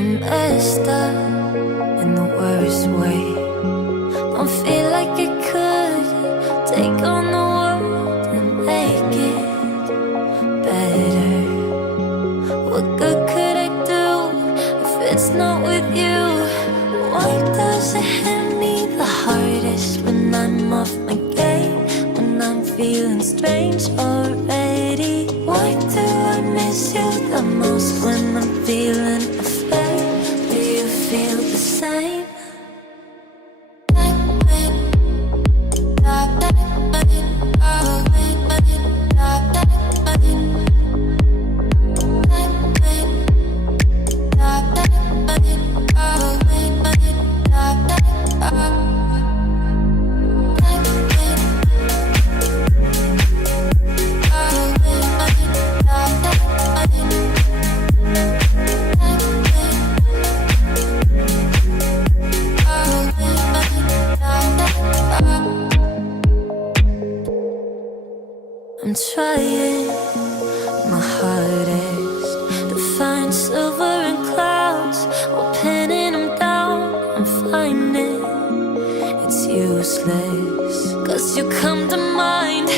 messed up in the worst way. Don't feel like I could take on the world and make it better. What good could I do if it's not with you? Why does it hit me the hardest when I'm off my game? When I'm feeling strange already? Why do I miss you the most when I'm feeling afraid? Do you feel the same? I'm trying my hardest to find silver in clouds while pinning them down. I'm finding it's useless, 'cause you come to mind.